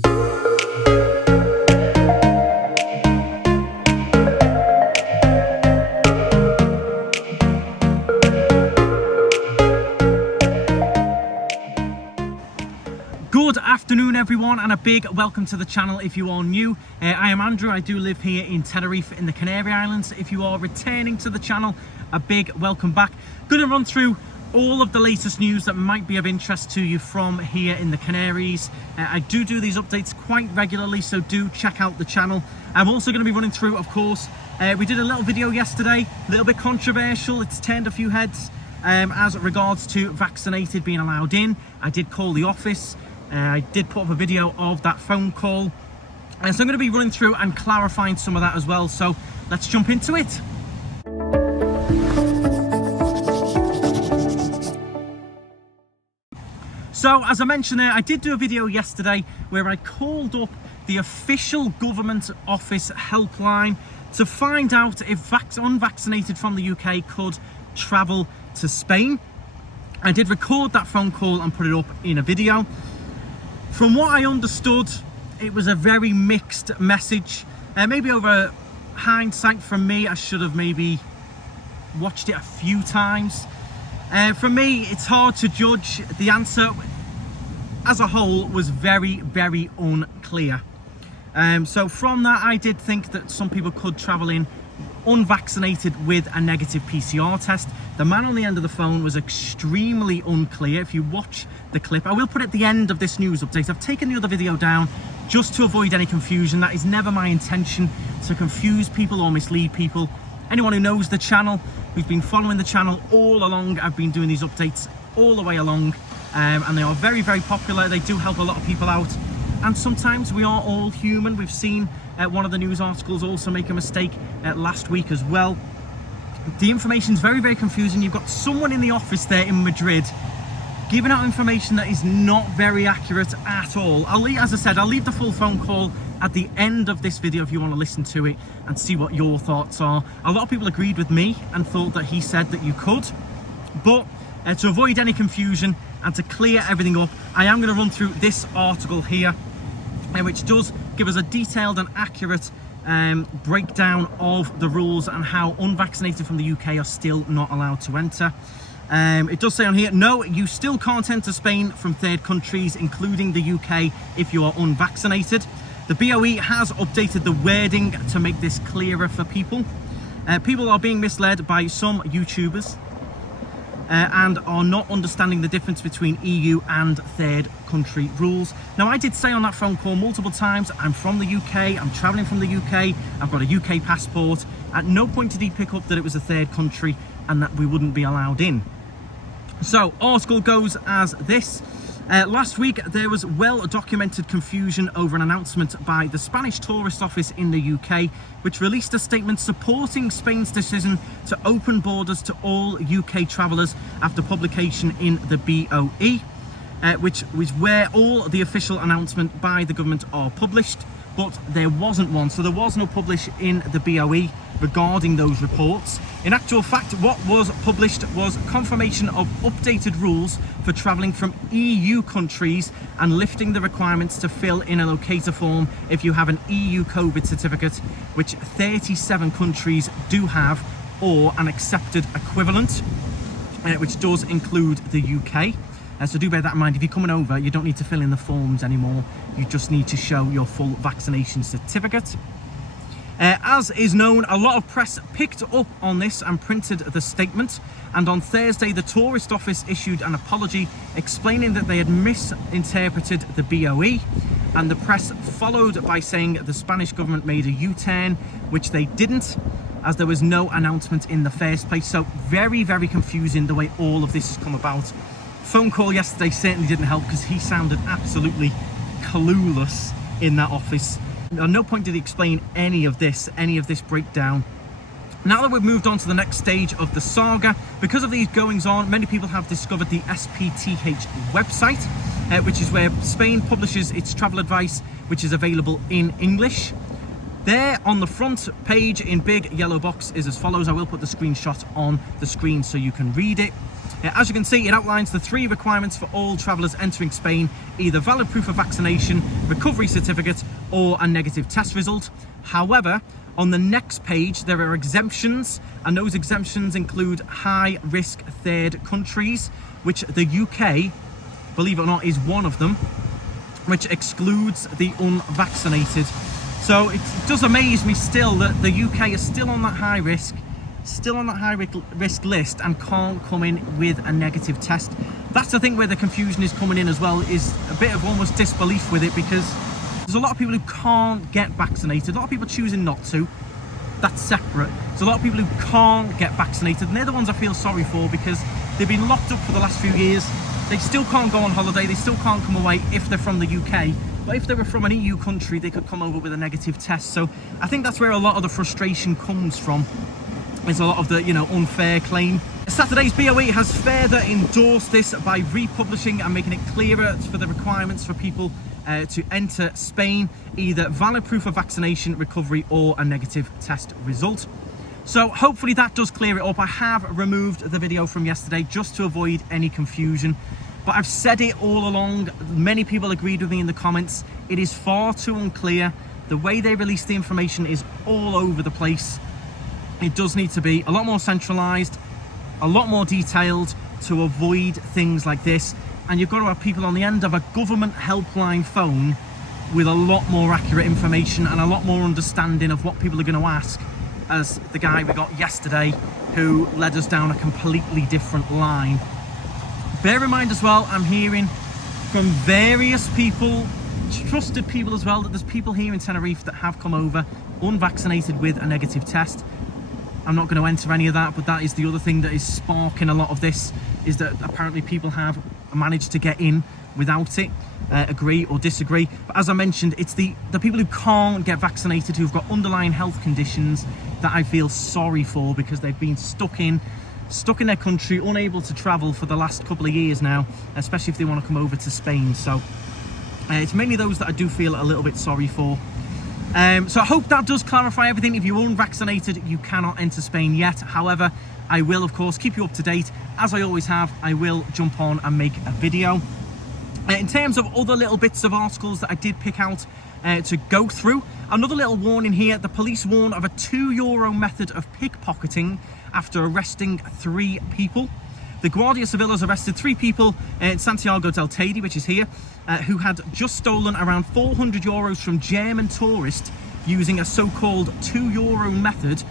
Good afternoon everyone, and a big welcome to the channel if you are new. I am Andrew. I do live here in Tenerife in the Canary Islands. If you are returning to the channel, a big welcome back. Going to run through all of the latest news that might be of interest to you from here in the Canaries. I do these updates quite regularly, so do check out the channel. I'm also going to be running through, of course, we did a little video yesterday, a little bit controversial. It's turned a few heads as regards to vaccinated being allowed in. I did call the office. I did put up a video of that phone call, and so I'm going to be running through and clarifying some of that as well, so let's jump into it. So as I mentioned there, I did do a video yesterday where I called up the official government office helpline to find out if unvaccinated from the UK could travel to Spain. I did record that phone call and put it up in a video. From what I understood, it was a very mixed message. Maybe over hindsight from me, I should have maybe watched it a few times. For me, it's hard to judge. The answer as a whole was very, very unclear. So from that, I did think that some people could travel in unvaccinated with a negative PCR test. The man on the end of the phone was extremely unclear. If you watch the clip, I will put it at the end of this news update. I've taken the other video down just to avoid any confusion. That is never my intention, to confuse people or mislead people. Anyone who knows the channel, who's been following the channel all along, I've been doing these updates all the way along, and they are very, very popular. They do help a lot of people out, and sometimes we are all human. We've seen one of the news articles also make a mistake last week as well. The information is very, very confusing. You've got someone in the office there in Madrid giving out information that is not very accurate at all. As I said, I'll leave the full phone call at the end of this video if you want to listen to it and see what your thoughts are. A lot of people agreed with me and thought that he said that you could, but to avoid any confusion and to clear everything up, I am going to run through this article here, which does give us a detailed and accurate breakdown of the rules and how unvaccinated from the UK are still not allowed to enter. It does say on here, no, you still can't enter Spain from third countries, including the UK, if you are unvaccinated. The BOE has updated the wording to make this clearer for people. People are being misled by some YouTubers and are not understanding the difference between EU and third country rules. Now, I did say on that phone call multiple times, I'm from the UK, I'm traveling from the UK, I've got a UK passport. At no point did he pick up that it was a third country and that we wouldn't be allowed in. So, article goes as this. Last week, there was well-documented confusion over an announcement by the Spanish Tourist Office in the UK, which released a statement supporting Spain's decision to open borders to all UK travellers after publication in the BOE, which was where all the official announcement by the government are published, but there wasn't one. So there was no publish in the BOE regarding those reports. In actual fact, what was published was confirmation of updated rules for travelling from EU countries and lifting the requirements to fill in a locator form if you have an EU COVID certificate, which 37 countries do have, or an accepted equivalent, which does include the UK. So do bear that in mind. If you're coming over, you don't need to fill in the forms anymore. You just need to show your full vaccination certificate. As is known, a lot of press picked up on this and printed the statement, and on Thursday the tourist office issued an apology explaining that they had misinterpreted the BOE, and the press followed by saying the Spanish government made a U-turn, which they didn't, as there was no announcement in the first place. So very, very confusing the way all of this has come about. Phone call yesterday certainly didn't help, because he sounded absolutely clueless in that office. At no point did he explain any of this breakdown. Now that we've moved on to the next stage of the saga, because of these goings on, many people have discovered the SPTH website, which is where Spain publishes its travel advice, which is available in English. There on the front page in big yellow box is as follows. I will put the screenshot on the screen so you can read it. As you can see, it outlines the 3 requirements for all travellers entering Spain: either valid proof of vaccination, recovery certificate, or a negative test result. However, on the next page, there are exemptions, and those exemptions include high-risk third countries, which the UK, believe it or not, is one of them, which excludes the unvaccinated. So it does amaze me still that the UK is still on that high risk list and can't come in with a negative test. That's the thing where the confusion is coming in as well, is a bit of almost disbelief with it, because there's a lot of people who can't get vaccinated, a lot of people choosing not to. That's separate. There's a lot of people who can't get vaccinated, and they're the ones I feel sorry for, because they've been locked up for the last few years. They still can't go on holiday, they still can't come away if they're from the UK. But if they were from an EU country, they could come over with a negative test. So I think that's where a lot of the frustration comes from. There's a lot of the, unfair claim. Saturday's BOE has further endorsed this by republishing and making it clearer for the requirements for people to enter Spain: either valid proof of vaccination, recovery, or a negative test result. So hopefully that does clear it up. I have removed the video from yesterday just to avoid any confusion. But I've said it all along. Many people agreed with me in the comments. It is far too unclear. The way they release the information is all over the place. It does need to be a lot more centralised, a lot more detailed to avoid things like this. And you've got to have people on the end of a government helpline phone with a lot more accurate information and a lot more understanding of what people are going to ask, as the guy we got yesterday who led us down a completely different line. Bear in mind as well, I'm hearing from various people, trusted people as well, that there's people here in Tenerife that have come over unvaccinated with a negative test. I'm not going to enter any of that, but that is the other thing that is sparking a lot of this, is that apparently people have managed to get in without it. Agree or disagree, but as I mentioned, it's the people who can't get vaccinated, who've got underlying health conditions, that I feel sorry for, because they've been stuck in their country, unable to travel for the last couple of years now, especially if they want to come over to Spain. So it's mainly those that I do feel a little bit sorry for. So I hope that does clarify everything. If you're unvaccinated, you cannot enter Spain yet. However, I will of course keep you up to date, as I always have. I will jump on and make a video. In terms of other little bits of articles that I did pick out to go through, another little warning here: the police warn of a €2 method of pickpocketing after arresting 3 people. The Guardia Civil has arrested 3 people in Santiago del Teide, which is here, who had just stolen around €400 from German tourists using a so-called €2 method,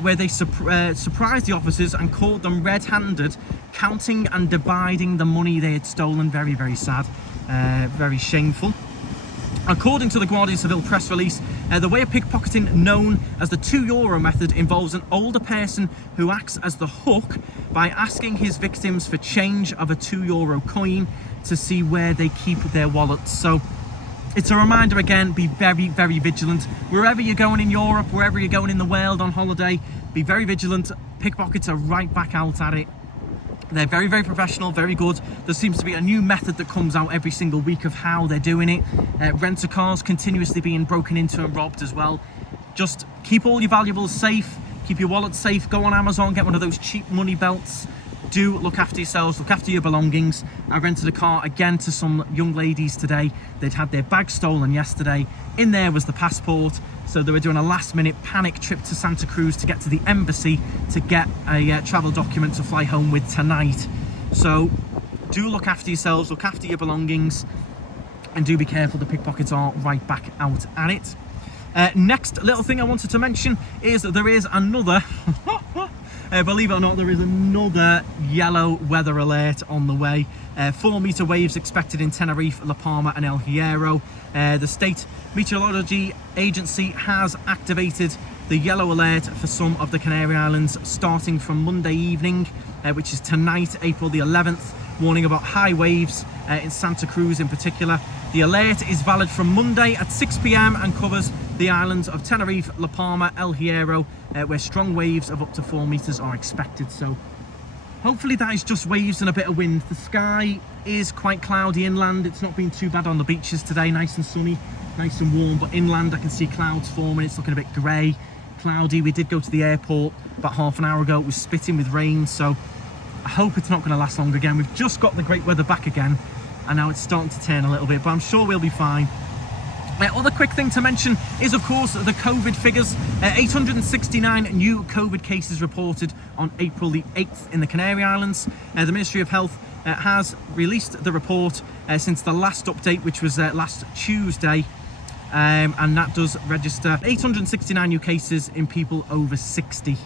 where they surprised the officers and caught them red-handed, counting and dividing the money they had stolen. Very, very sad, very shameful. According to the Guardia Civil press release, the way of pickpocketing, known as the €2 method, involves an older person who acts as the hook by asking his victims for change of a €2 coin to see where they keep their wallets. So it's a reminder again, be very, very vigilant. Wherever you're going in Europe, wherever you're going in the world on holiday, be very vigilant. Pickpockets are right back out at it. They're very, very professional, very good. There seems to be a new method that comes out every single week of how they're doing it. Rent-a-cars continuously being broken into and robbed as well. Just keep all your valuables safe, keep your wallet safe. Go on Amazon, get one of those cheap money belts. Do look after yourselves, look after your belongings. I rented a car again to some young ladies today. They'd had their bag stolen yesterday. In there was the passport. So they were doing a last-minute panic trip to Santa Cruz to get to the embassy to get a travel document to fly home with tonight. So do look after yourselves, look after your belongings, and do be careful. The pickpockets are right back out at it. Next little thing I wanted to mention is that there is another believe it or not, there is another yellow weather alert on the way. 4-meter waves expected in Tenerife, La Palma and El Hierro. The State Meteorology Agency has activated the yellow alert for some of the Canary Islands starting from Monday evening, which is tonight, April the 11th, warning about high waves in Santa Cruz in particular. The alert is valid from Monday at 6 p.m. and covers the islands of Tenerife, La Palma, El Hierro, where strong waves of up to 4 meters are expected. So hopefully that is just waves and a bit of wind. The sky is quite cloudy inland. It's not been too bad on the beaches today, nice and sunny. nice and warm, but inland I can see clouds forming. It's looking a bit grey, cloudy. We did go to the airport about half an hour ago. It was spitting with rain, so I hope it's not going to last long again. We've just got the great weather back again, and now it's starting to turn a little bit, but I'm sure we'll be fine. Other quick thing to mention is, of course, the COVID figures. 869 new COVID cases reported on April the 8th in the Canary Islands. The Ministry of Health has released the report since the last update, which was last Tuesday, and that does register 869 new cases in people over 60.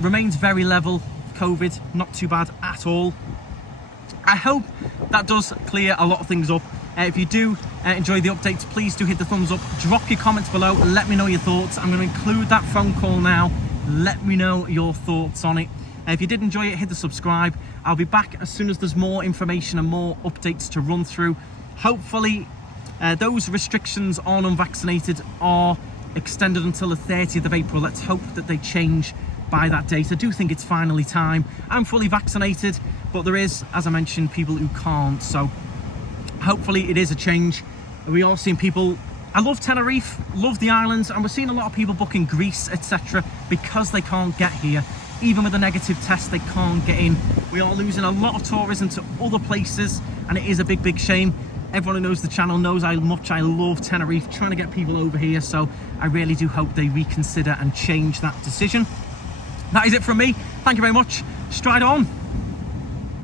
Remains very level, COVID, not too bad at all. I hope that does clear a lot of things up. If you do enjoy the updates, please do hit the thumbs up, drop your comments below, and let me know your thoughts. I'm going to include that phone call now. Let me know your thoughts on it. If you did enjoy it, hit the subscribe. I'll be back as soon as there's more information and more updates to run through. Hopefully those restrictions on unvaccinated are extended until the 30th of April. Let's hope that they change by that date. I do think it's finally time. I'm fully vaccinated, but there is, as I mentioned, people who can't. So hopefully it is a change. We are seeing people, I love Tenerife, love the islands, and we're seeing a lot of people booking Greece, etc. because they can't get here. Even with a negative test, they can't get in. We are losing a lot of tourism to other places, and it is a big, big shame. Everyone who knows the channel knows how much I love Tenerife, trying to get people over here, so I really do hope they reconsider and change that decision. That is it from me. Thank you very much. Stride on.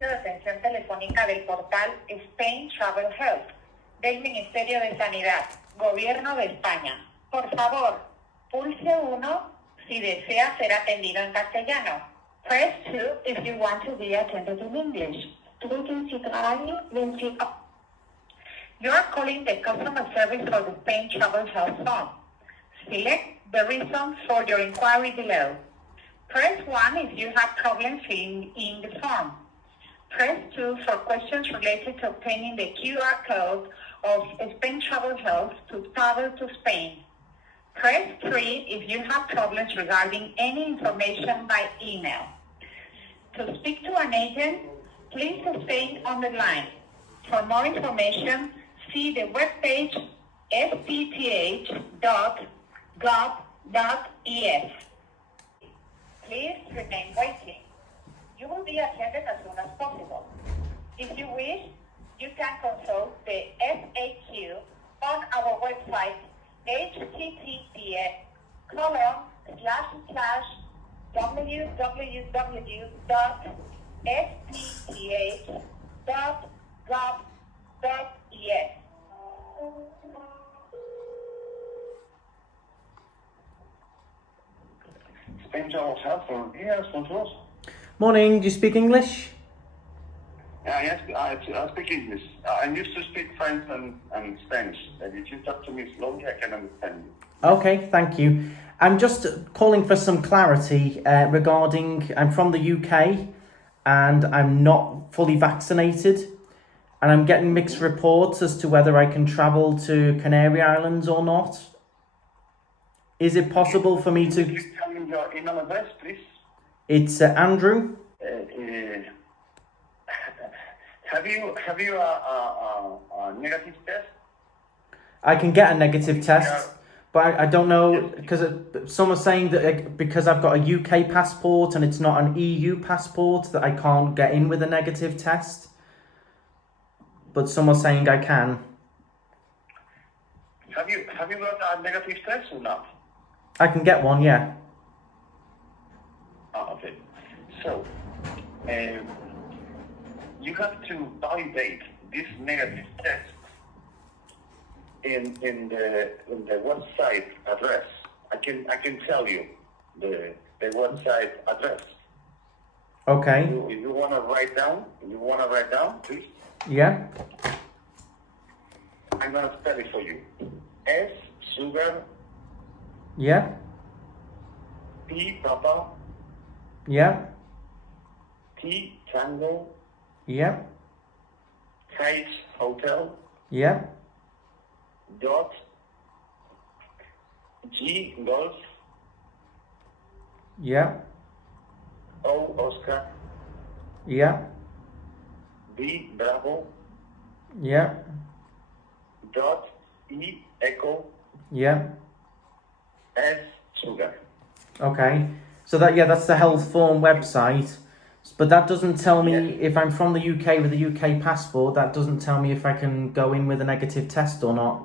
Atención telefónica del portal Spain Travel Health del Ministerio de Sanidad, Gobierno de España. Por favor, pulse 1 si desea ser atendido en castellano. Press 2 if you want to be attended in English. You are calling the customer service for the Spain Travel Health phone. Select the reason for your inquiry below. Press 1 if you have problems filling in the form. Press 2 for questions related to obtaining the QR code of Spain Travel Health to travel to Spain. Press 3 if you have problems regarding any information by email. To speak to an agent, please stay on the line. For more information, see the webpage spth.gov.es. Please remain waiting. You will be attended as soon as possible. If you wish, you can consult the FAQ on our website https://www.spth.gov.es. Spain Travel Health, buenos días, con todos. Morning, do you speak English? Yes, I speak English. I used to speak French and Spanish. And if you talk to me slowly, I can understand you. Okay, thank you. I'm just calling for some clarity regarding, I'm from the UK and I'm not fully vaccinated, and I'm getting mixed reports as to whether I can travel to Canary Islands or not. Is it possible for me to... Please tell me your email address, please. It's Andrew. Have you a negative test? I can get a negative test, but I don't know, because some are saying that because I've got a UK passport and it's not an EU passport, that I can't get in with a negative test. But some are saying I can. Have you got a negative test or not? I can get one, yeah. Oh, okay. So, you have to validate this negative test in the website address. I can tell you the website address. Okay. If you wanna write down, please. Yeah. I'm gonna spell it for you. S sugar. Yeah. P Papa. Yeah. T Tango. Yeah. H Hotel. Yeah. Dot. G Golf. Yeah. O Oscar. Yeah. B Bravo. Yeah. Dot E Echo, Yeah. S, sugar. Okay. So that's the health form website. But that doesn't tell me Yes. if I'm from the UK with a UK passport. That doesn't tell me if I can go in with a negative test or not.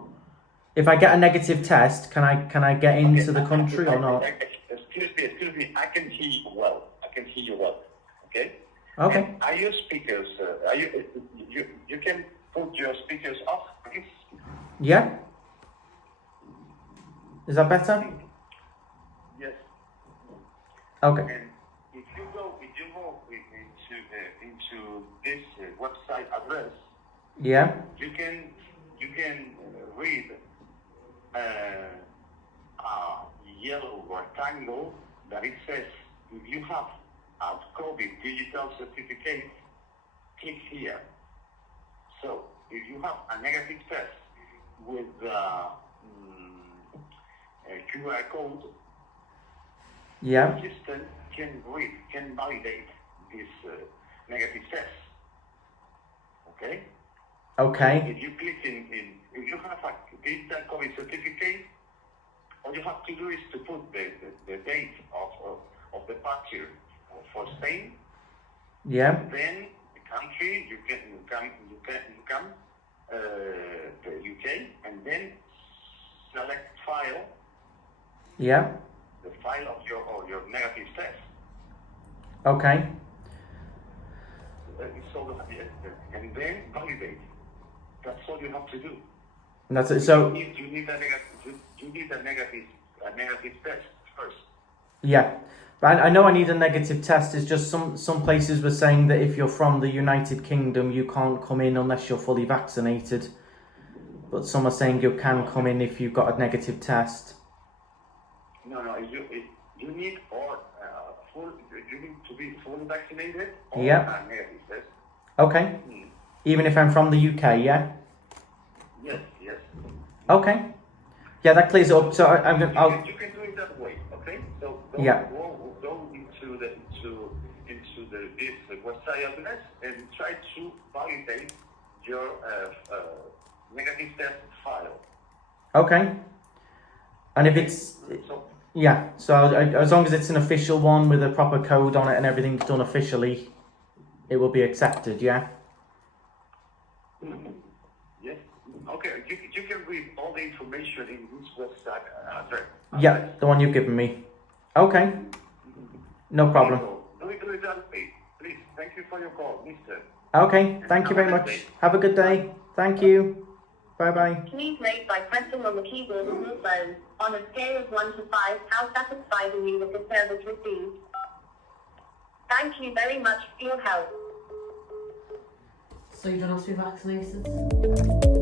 If I get a negative test, can I get into the country or not? Excuse me. I can hear you well. Okay. Okay. And are your speakers? Are you can put your speakers off, please? Yeah. Is that better? Yes. Okay. And if you go into this website address, Yeah. you can read a yellow rectangle that it says if you have a COVID digital certificate, click here. So if you have a negative test with a QR code, Yeah. the system can validate this negative test. Okay? Okay. If you click if you have a digital COVID certificate, all you have to do is to put the date of departure for Spain. Yeah. Then the country you come the UK, and then select file, Yeah. the file of your negative test. Okay. And then validate. That's all you have to do. That's it. So You need a negative test first. yeah. But I know I need a negative test. It's just some places were saying that if you're from the United Kingdom, you can't come in unless you're fully vaccinated. But some are saying you can come in if you've got a negative test. No. You need you need to be fully vaccinated or Yeah. a negative test. Okay. Even if I'm from the UK, yeah. Yes. Okay. Yeah, that clears it up. So I'm gonna. You can do it that way, okay? So go into this website address and try to validate your negative test file. Okay. And if it's yeah, so as long as it's an official one with a proper code on it and everything's done officially, it will be accepted. Yeah. Yes. Okay. You can read all the information in this website address. Yeah, the one you've given me. Okay. No problem. Do it that way, please. Thank you for your call, Mister. Okay. Thank you very much. Have a good day. Thank you. Bye bye. Please rate by pressing on the keyboard on your phone. On a scale of 1 to 5, how satisfied are you with the service received? Thank you very much for your help. So you don't have to be vaccinated?